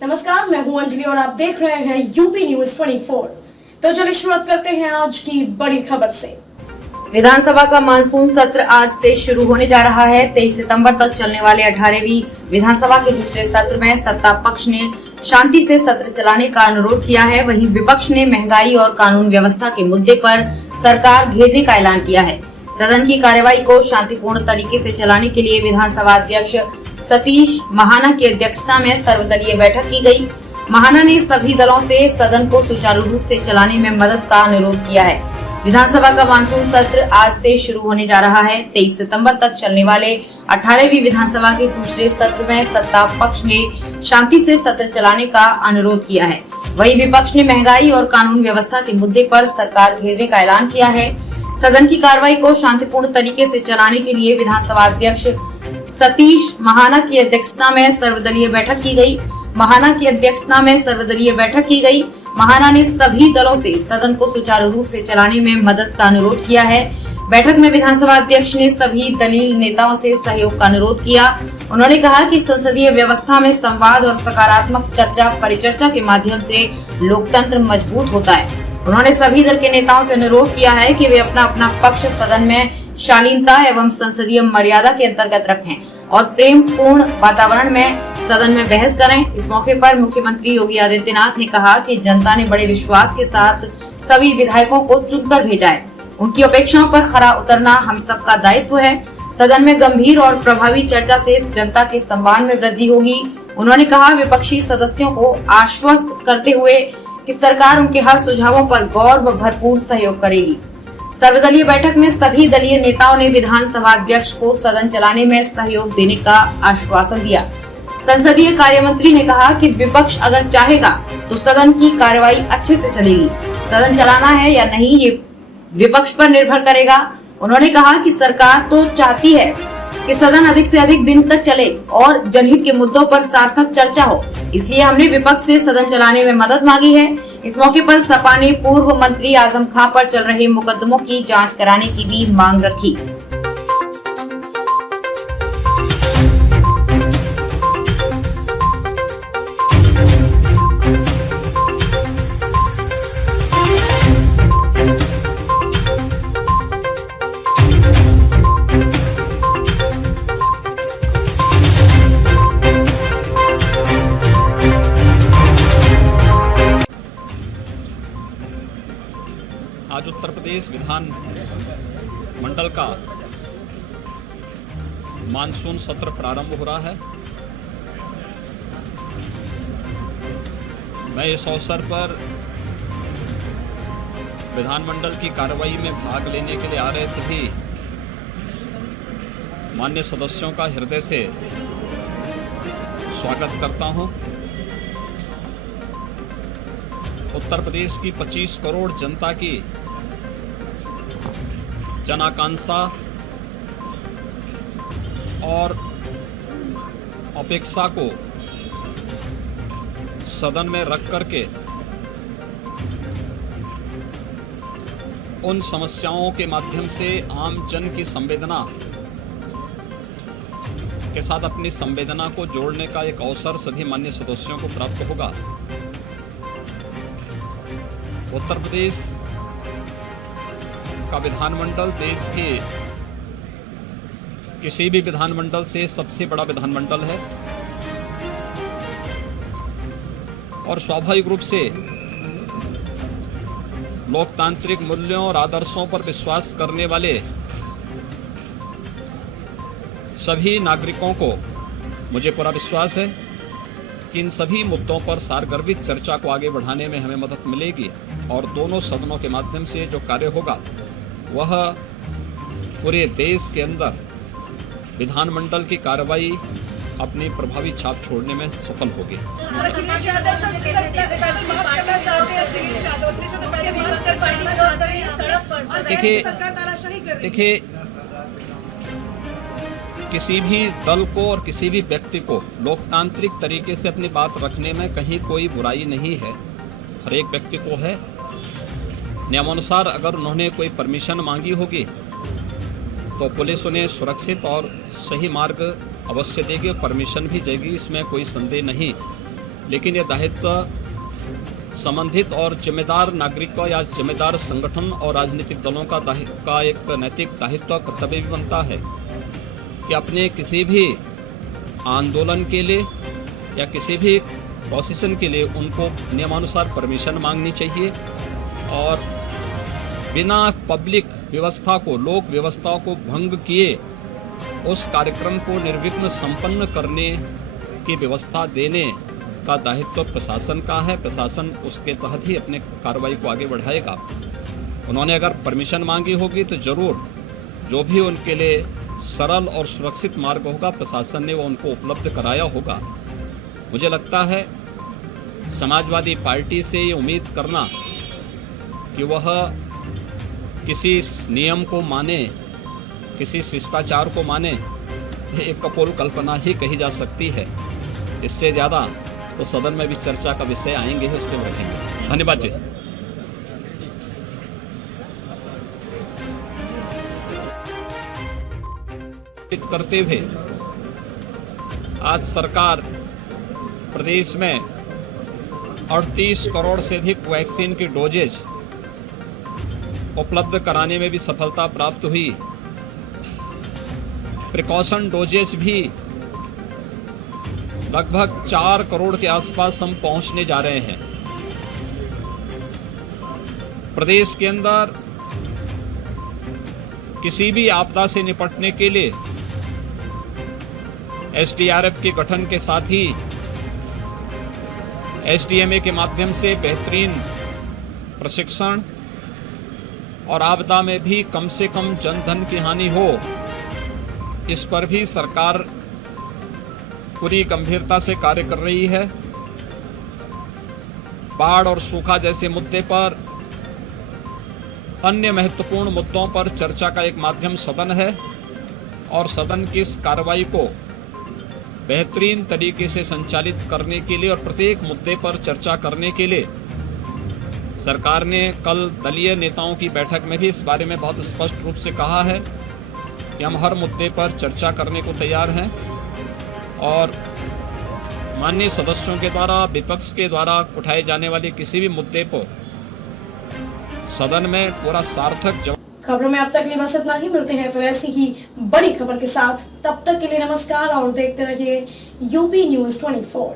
नमस्कार, मैं हूं अंजलि और आप देख रहे हैं यूपी न्यूज 24। तो चलिए शुरुआत करते हैं आज की बड़ी खबर से। विधानसभा का मानसून सत्र आज से शुरू होने जा रहा है। 23 सितंबर तक चलने वाले 18वीं विधानसभा के दूसरे सत्र में सत्ता पक्ष ने शांति से सत्र चलाने का अनुरोध किया है। वहीं विपक्ष ने महंगाई और कानून व्यवस्था के मुद्दे पर सरकार घेरने का ऐलान किया है। सदन की कार्यवाही को शांतिपूर्ण तरीके से चलाने के लिए विधानसभा अध्यक्ष सतीश महाना की अध्यक्षता में सर्वदलीय बैठक की गई। महाना ने सभी दलों से सदन को सुचारू रूप से चलाने में मदद का अनुरोध किया है। विधानसभा का मानसून सत्र आज से शुरू होने जा रहा है। 23 सितंबर तक चलने वाले 18वीं विधानसभा के दूसरे सत्र में सत्ता पक्ष ने शांति से सत्र चलाने का अनुरोध किया है। वहीं विपक्ष ने महंगाई और कानून व्यवस्था के मुद्दे पर सरकार घेरने का ऐलान किया है। सदन की कार्रवाई को शांतिपूर्ण तरीके से चलाने के लिए विधानसभा अध्यक्ष सतीश महाना की अध्यक्षता में सर्वदलीय बैठक की गई। महाना ने सभी दलों से सदन को सुचारू रूप से चलाने में मदद का अनुरोध किया है। बैठक में विधानसभा अध्यक्ष ने सभी दलील नेताओं से सहयोग का अनुरोध किया। उन्होंने कहा कि संसदीय व्यवस्था में संवाद और सकारात्मक चर्चा परिचर्चा के माध्यम से लोकतंत्र मजबूत होता है। उन्होंने सभी दल के नेताओं से अनुरोध किया है कि वे अपना अपना पक्ष सदन में शालीनता एवं संसदीय मर्यादा के अंतर्गत रखें और प्रेम पूर्ण वातावरण में सदन में बहस करें। इस मौके पर मुख्यमंत्री योगी आदित्यनाथ ने कहा कि जनता ने बड़े विश्वास के साथ सभी विधायकों को चुनकर भेजा है। उनकी अपेक्षाओं पर खरा उतरना हम सबका दायित्व है। सदन में गंभीर और प्रभावी चर्चा से जनता के सम्मान में वृद्धि होगी। उन्होंने कहा विपक्षी सदस्यों को आश्वस्त करते हुए कि सरकार उनके हर सुझावों पर गौर व भरपूर सहयोग करेगी। सर्वदलीय बैठक में सभी दलीय नेताओं ने विधानसभा अध्यक्ष को सदन चलाने में सहयोग देने का आश्वासन दिया। संसदीय कार्य मंत्री ने कहा कि विपक्ष अगर चाहेगा तो सदन की कार्यवाही अच्छे से चलेगी। सदन चलाना है या नहीं ये विपक्ष पर निर्भर करेगा। उन्होंने कहा कि सरकार तो चाहती है कि सदन अधिक से अधिक दिन तक चले और जनहित के मुद्दों पर सार्थक चर्चा हो, इसलिए हमने विपक्ष से सदन चलाने में मदद मांगी है। इस मौके पर सपा ने पूर्व मंत्री आजम खां पर चल रहे मुकदमों की जांच कराने की भी मांग रखी। आज उत्तर प्रदेश विधान मंडल का मानसून सत्र प्रारंभ हो रहा है। मैं इस अवसर पर विधानमंडल की कार्यवाही में भाग लेने के लिए आ रहे सभी मान्य सदस्यों का हृदय से स्वागत करता हूं। उत्तर प्रदेश की 25 करोड़ जनता की जन आकांक्षा और अपेक्षा को सदन में रख करके उन समस्याओं के माध्यम से आम जन की संवेदना के साथ अपनी संवेदना को जोड़ने का एक अवसर सभी मान्य सदस्यों को प्राप्त होगा। उत्तर प्रदेश का विधानमंडल देश के किसी भी विधानमंडल से सबसे बड़ा विधानमंडल है और स्वाभाविक रूप से लोकतांत्रिक मूल्यों और आदर्शों पर विश्वास करने वाले सभी नागरिकों को मुझे पूरा विश्वास है कि इन सभी मुद्दों पर सारगर्भित चर्चा को आगे बढ़ाने में हमें मदद मिलेगी और दोनों सदनों के माध्यम से जो कार्य होगा वह पूरे देश के अंदर विधानमंडल की कार्रवाई अपनी प्रभावी छाप छोड़ने में सफल होगी। देखिए किसी भी दल को और किसी भी व्यक्ति को लोकतांत्रिक तरीके से अपनी बात रखने में कहीं कोई बुराई नहीं है। हर एक व्यक्ति को है। नियमानुसार अगर उन्होंने कोई परमिशन मांगी होगी तो पुलिस उन्हें सुरक्षित और सही मार्ग अवश्य देगी और परमिशन भी देगी, इसमें कोई संदेह नहीं। लेकिन ये दायित्व संबंधित और जिम्मेदार नागरिकों या जिम्मेदार संगठन और राजनीतिक दलों का एक नैतिक दायित्व कर्तव्य भी बनता है कि अपने किसी भी आंदोलन के लिए या किसी भी प्रोसेशन के लिए उनको नियमानुसार परमिशन मांगनी चाहिए और बिना पब्लिक व्यवस्था को, लोक व्यवस्था को भंग किए उस कार्यक्रम को निर्विघ्न संपन्न करने की व्यवस्था देने का दायित्व प्रशासन का है। प्रशासन उसके तहत ही अपने कार्रवाई को आगे बढ़ाएगा। उन्होंने अगर परमिशन मांगी होगी तो जरूर जो भी उनके लिए सरल और सुरक्षित मार्ग होगा प्रशासन ने वो उनको उपलब्ध कराया होगा। मुझे लगता है समाजवादी पार्टी से ये उम्मीद करना कि वह किसी नियम को माने, किसी शिष्टाचार को माने, ये एक कपोल कल्पना ही कही जा सकती है। इससे ज़्यादा तो सदन में भी चर्चा का विषय आएंगे ही, उस पर रखेंगे। धन्यवाद जी। करते हुए आज सरकार प्रदेश में 38 करोड़ से अधिक वैक्सीन की डोजेज उपलब्ध कराने में भी सफलता प्राप्त हुई। प्रिकॉशन डोजेज भी लगभग 4 करोड़ के आसपास हम पहुंचने जा रहे हैं। प्रदेश के अंदर किसी भी आपदा से निपटने के लिए एसडीआरएफ के गठन के साथ ही एसडीएमए के माध्यम से बेहतरीन प्रशिक्षण और आपदा में भी कम से कम जनधन की हानि हो, इस पर भी सरकार पूरी गंभीरता से कार्य कर रही है। बाढ़ और सूखा जैसे मुद्दे पर, अन्य महत्वपूर्ण मुद्दों पर चर्चा का एक माध्यम सदन है और सदन की इस कार्रवाई को बेहतरीन तरीके से संचालित करने के लिए और प्रत्येक मुद्दे पर चर्चा करने के लिए सरकार ने कल दलीय नेताओं की बैठक में भी इस बारे में बहुत स्पष्ट रूप से कहा है कि हम हर मुद्दे पर चर्चा करने को तैयार हैं और माननीय सदस्यों के द्वारा, विपक्ष के द्वारा उठाए जाने वाले किसी भी मुद्दे पर सदन में पूरा सार्थक जवाब। खबरों में अब तक लिए बस इतना ही। मिलते हैं फिर ऐसी ही बड़ी खबर के साथ। तब तक के लिए नमस्कार और देखते रहिए यूपी न्यूज़ 24।